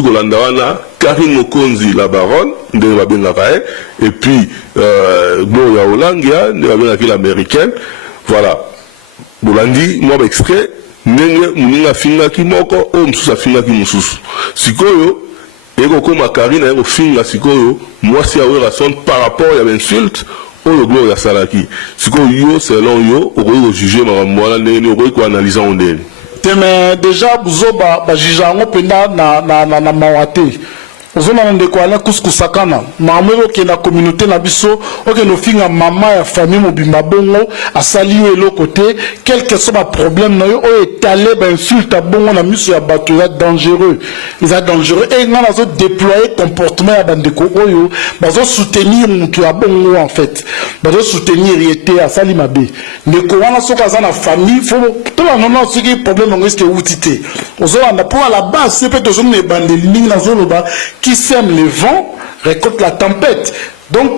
tout Golandawana, Karine Mokonzi, la baronne, de la Benarae, et puis Gloria Olangia, de la américaine. Voilà. Bolandi, moi, extrait, Nenge, Muninga Finga Kimoko, Moussa Finga Kimoussous. Sikoyo, Ego Koma Karine, Ego Finga Sikoyo, moi, si Awera son par rapport à l'insulte, Oyo Gloria Salaki. Sikoyo, selon yo, Oyo juger ma moi, Oyo analyser on est. Mais déjà, Bouzoba, Bajijango Penda na Mawate. Ozona ndeko ala kuskusakana mamelo ke na communauté na biso oke no finga mama ya famille mobimba bongo asali yo eloko te quel que soit problème na yo o étalé ba insulte bongo na miso ya bato ya dangereux ils a dangereux et nga nazo déployer comportement ya bandeko oyo bazo soutenir mutu ya bongo en fait bazo soutenir yete asali mabe ndeko wana soka za na famille faut to la non soki problème ngo est outité ozona na pour à la base c'est peut toujours ne bandeli nazo loba qui sème le vent récolte la tempête. Donc,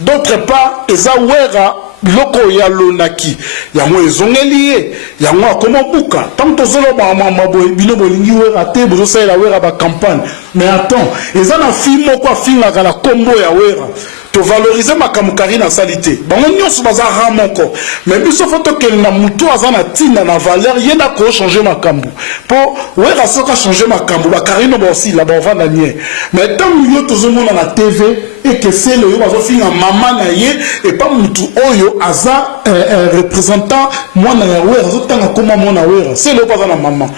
d'autre part, Ezawera, loko ya lonaki, ya mo ezongelié, ya mo comment buka. Tant que zolo ba mama boy, bino bolingi wera te, bozo sa la wera ba campagne. Mais attends, ezana fimo kwa finga la combo ya wera. To valoriser ma Karine salité. Bon, on se basa ramoko. Mais biso photo que na muto azana tina na valeur, yena ko changer ma kambu. Pour ouais la soka changer ma kambu. Ba Karine ba aussi là ba vendre nier. Mais tant yo to zo mona na TV et que c'est le yo bazo finga maman na ye et pas mutu oyo aza représentant moi na ouais azo tanga koma mona ouais. C'est le pas na maman.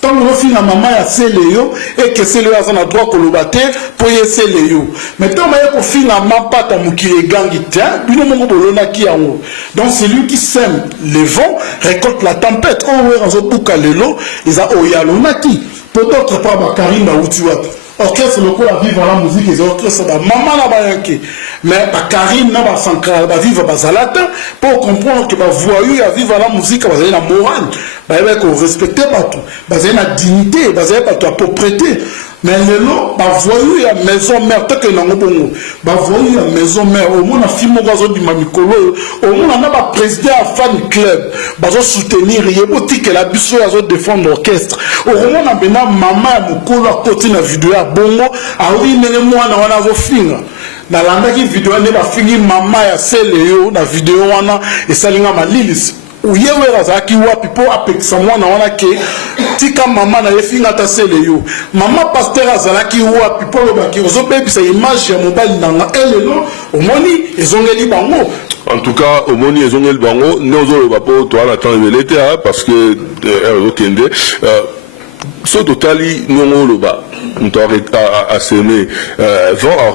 Tant que nous la maman a céléo et que c'est le hasard a droit qu'on le batte pour y céléo. Mais tant que fin la maman pas ta moukile gangita, bino mon bolona qui a haut. Donc c'est lui qui sème les vents, récolte la tempête. Oh ouais, on a bouca lelo, ils a oyalona qui. Pour d'autres pas Karine na utiwat. Orchestre le coup à vivre la musique et orchestre da maman na bayanke. Mais ba Karine na ba sankara ba vivre ba zalata pour comprendre que ba voyou ya vivre la musique ba na morale. Ba ko respecter ba tout. Ba na dignité, ba ba to propriété. Mais lelo ba voyou ya maison mère tant que na ngobongo. Ba voyou ya maison mère au moins na fimo gazo di mamikolo, au moins na ba président a fan club. Ba zo soutenir yeboti que la biso ya zo défendre l'orchestre. Au moins na bena maman mokolo a côté na vidéo bongo a oui nene mwana wana zo finga na landa ki vidéo ne ba fingi mama ya seleyo na vidéo wana esalinga malilis uyewe razaki wapi po apekisa mwana wana ke tika mama na yefinga ta seleyo mama pasteur azalaki wapi po lo baki ozo bebisa image ya mobile nanga elelo omoni ezongeli bango. En tout cas, au moment où ils ont eu le bango, nous avons pas toi la temps de l'été parce que ce total, nous avons le bas. Nous avons asséné vent à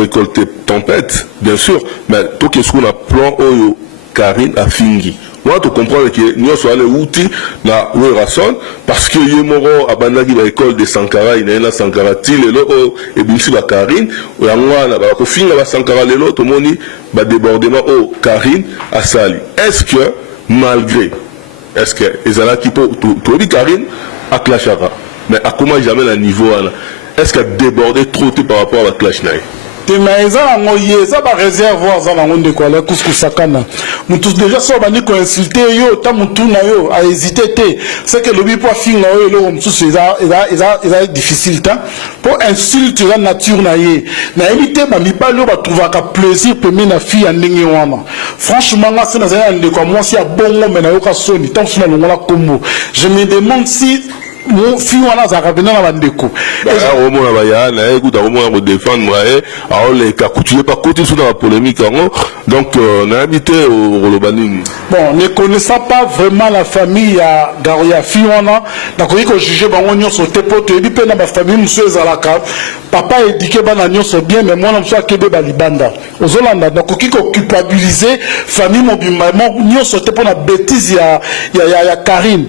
récolter tempête, bien sûr, mais tout ce qu'on a plan Oyo Karine a fingi. Moi, tu comprends que nous sommes allés outils na Werason parce que Yemoro a bandagi l'école de Sankara, il y a Sankara til et l'eau et bien sûr Karine, ou à moi na ba ko finga ba Sankara le l'eau, tout le monde ba débordement au Karine a sali. Est-ce que malgré, est-ce que ezala qui peut tout dit Karine a clashara, mais à comment jamais le niveau là, est-ce qu'elle débordé trop par rapport à la clash naï? Mais ils ont un réservoir dans le monde quoi les couscous-sakana. Nous tous déjà ça bani ko insulter yo ta mutu na yo a hésiter té c'est que le bi pour fin na yo le comme tout ça difficile ta pour insulter la nature na yé na éviter ba mi ba lo ba trouver ka plaisir pour na fille en ndenge wana franchement là c'est na za ndeko kwa moi si a bongo mais na yo ka soni tant sur na ngola kombo je me demande si mon fille wana za kabena na bandeko ba au moins ba ya na écoute au moins me défendre moi alors les cas coutumiers pas côté sur la polémique donc on a habité au Rolobani. Bon, ne connaissant pas vraiment la famille à Garia fille wana d'accord que juger bango nyonso te poto et puis na ba famille monsieur ezalaka papa éduqué bana nyonso bien mais moi na mso akebe ba libanda ozolanda donc qui culpabiliser famille mobimba nyonso te pona bêtise ya Karine.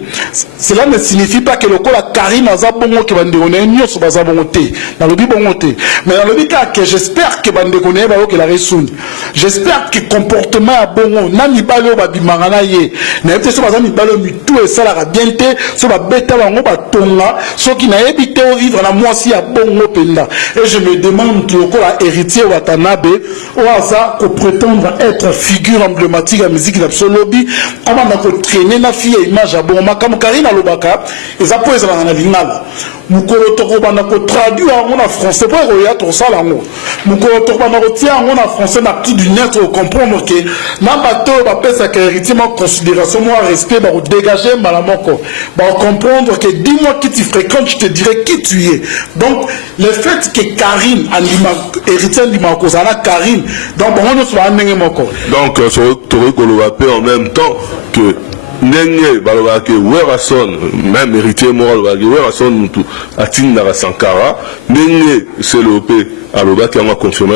Cela ne signifie pas que le la Karine aza bongo ke bande koné nyonso baza bongo te na lobi bongo te mais na lobi que j'espère que bande koné ba que la resuni j'espère que comportement ya bongo na mibalo ba bimanga na ye na peut so baza mibalo mitu et ça la bien te so ba beta bango ba tonga so ki na ebité au vivre na mwasi ya bongo penda et je me demande que la héritier Watanabe ou aza ko prétendre être figure emblématique à musique d'absolobi comment na ko traîner na fille image ya bongo makam Karine alobaka et ça peut ezala na lingala mukolo tokobanda ko traduire en français pour reya to sala ngo mukolo tokobanda ko tia en français na qui du net pour comprendre que na bato ba pesa que héritier ma considération moi respect ba dégager malamoko ba comprendre que dis-moi qui tu fréquentes je te dirai qui tu es. Donc le fait que Karine andima héritier andima ko zala Karine donc on se va ndenge moko donc sur Torikolo en même temps que Nenge balobaki Werason même héritier moral balobaki Werason mutu atinda Sankara Nenge c'est le P alobaki on a confirmé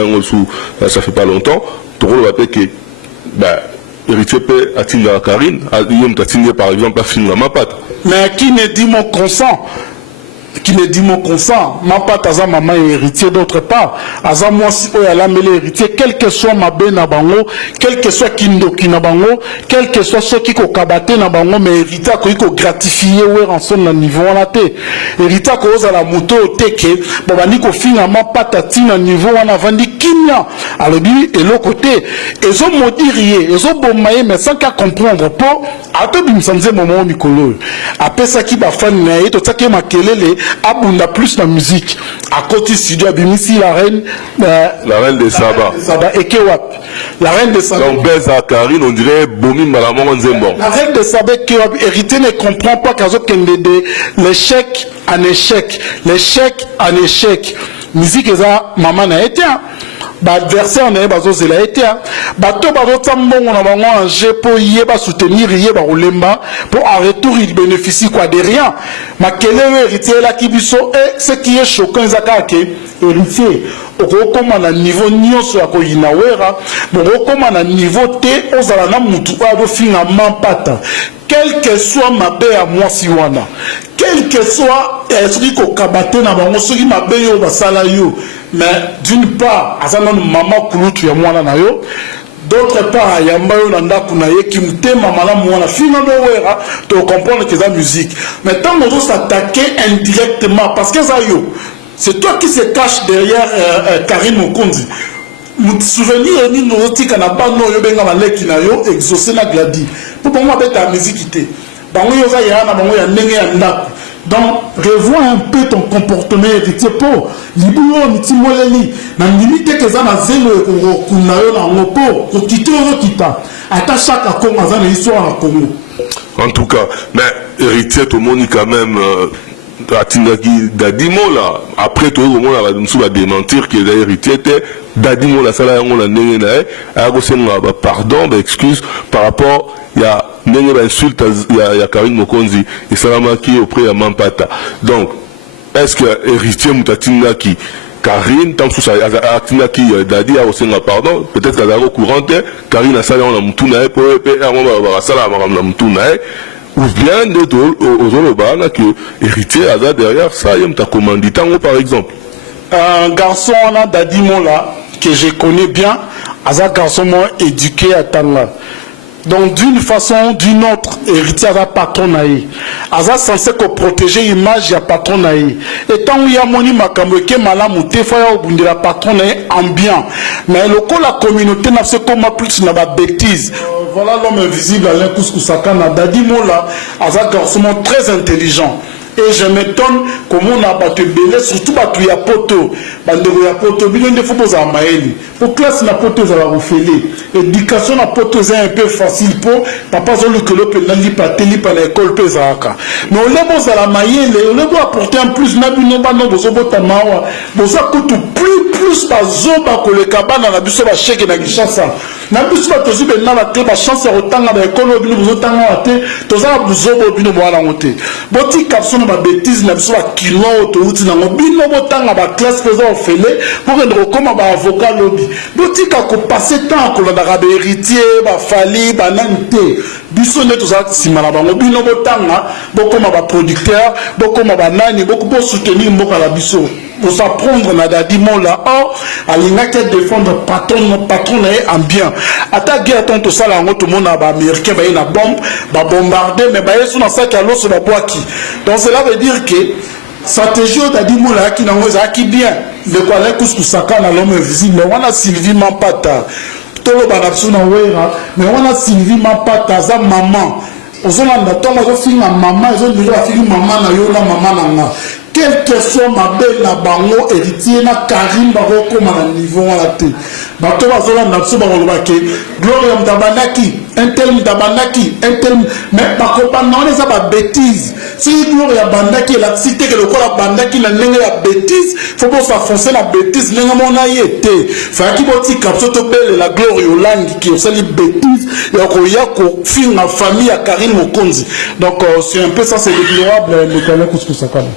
ça fait pas longtemps Toro balobaki que bah héritier P atinda Karine yom tatinda par exemple à film Mapata mais qui ne dit mon consent qui ne dit mon consent, ma pata za maman héritier d'autre part, aza moi si o yala mele héritier, quel que soit ma be na bango, quel que soit kindoki na bango, quel que soit ce qui ko kabate na bango, mais héritier ko gratifier ou rançon na niveau na te. Héritier ko oza la moto teke, babani ko finga ma pata tina niveau wana vandi kimia. Alors bi et l'autre côté, ezo modirier, ezo bomaye mais sans qu'à comprendre po, ato bimsanze moment mikolo. Après ça qui ba fan na ye to tsake makelele abunda plus la musique à côté studio abimisi la reine de Saba et Kewap la reine de Saba donc Beza Karine on dirait Bomi Malamon Nzembo la reine de Saba et Kewap hérité ne comprend pas qu'azo kende de l'échec en échec musique eza maman na été adversaire na bazo zela été bato bazo tambongo na bango en jeu pour yeba soutenir yeba rolemba pour en retour il bénéficie quoi de rien makele héritier la kibiso et ce qui est choquant zaka ke héritier okoma na niveau nyonso ya ko inawera okoma na niveau te ozala na mutu ado finga mampata quel que soit ma bé à moi si wana quel que soit esprit ko kabate na bango soki ma bé yo basala yo mais d'une part azana maman kulutu ya mwana na yo d'autre part yamba yo nanda kuna ye kimtema malamu wana fina do wera to comprendre que ça musique mais tant on doit s'attaquer indirectement parce que ça yo c'est toi qui se cache derrière Karine Mokonzi. Mon souvenir ni no tika na bano yo benga maleki na yo exaucer na gladi. Pour moi beta musique té. Bango yo za ya na bango ya ndenge ya ndako. Donc revois un peu ton comportement héritier pour libulo mitimoleli na limite que ça na zelo kuna yo na ngopo ko kito yo kita. Ata chaque akoma za na histoire na Congo. En tout cas, mais héritier tout le monde quand même Atinaki Dadimo là après tout le monde va démentir que l'héritier était Dadimo la sala on la nene na pardon excuse par rapport il y a nene insulte il y a Karine Mokonzi et Salamaki auprès de Mampata donc est-ce que héritier Mutatinaki Karine tant que ça Atinaki Dadi a aussi pardon peut-être qu'elle est au courant Karine a sala on a mutuna pour on va sala on a mutuna ou bien aux Olobana que héritier Aza derrière ça, il y a commanditant par exemple. Un garçon là d'Adimo là que je connais bien, Aza garçon moi éduqué à Tanga. Donc d'une façon d'une autre, héritier Aza patron naï. Aza censé que protéger l'image ya patron naï. Et tant où il y a moni makamweke malamute faya au bout de la patron naï ambiant. Mais le coup la communauté n'a fait comme plus na ba bêtise. Voilà l'homme invisible Alain Kouskou-Sakana. Dadimo là, Aza garçon très intelligent. Et je m'étonne comment on a battu belé, surtout battu ya poto. Bandego ya poto, bilon de faut poser à maëli. Pour classe na poto za la refélé. Éducation na poto c'est un peu facile pour papa zolu que le pénal li pa teli pa l'école pe zaka. Mais on les bosse à la maëli, on les doit apporter en plus na bino ba no bozo botamawa. Boza kutu plus ba zoba ko le kabana na biso ba cheke na gishasa. Na biso ba tozi be na la te ba chance rotanga ba école bino bozo tanga wa te. Toza bozobo bino mwana ngote. Boti kapso ma bêtise na biso ba kilo autouti na bino botanga ba classe présent ofele pour que comme ba avocat lobby botika ko passer temps ko la rabe héritier ba fali ba nante biso ne to za simana ba bino botanga bokoma ba producteur bokoma ba nani boko pour soutenir mboka la biso pour s'apprendre na Dadimo là or alinga ke défendre patron en bien ata guerre tant to sala ngoto mona ba américain ba na bombe ba bombarder mais ba yesu na sac à l'eau sur la boaki donc cela veut dire que stratégie Dadimo là qui n'envoie qui bien de quoi les Kouskou-Sakana l'homme invisible mais on a Sylvie Mampata tolo banapso na wera mais on a Sylvie Mampata za maman ozolanda ntongo azofinga mama ezolelo afingi mama na yo na mama na nga quel que soit mabe na bango héritier na Karim bakokoma na niveau wana te bato bazolanda biso bakoloba ke Gloria mutabanaki un tel mutabanaki un tel mais bakobanda wana eza babétise si Gloria bandaki elakisi te ke lokola bandaki na ndenge ya bétise faut bosafonce na bétise ndenge mona ye te fayaki botika biso tobelela Gloria olangi ki osali bétise ya koya kofinga famille ya Karim Mokonzi donc c'est un peu ça c'est déplorable Nicolas Kouskou-Sakana.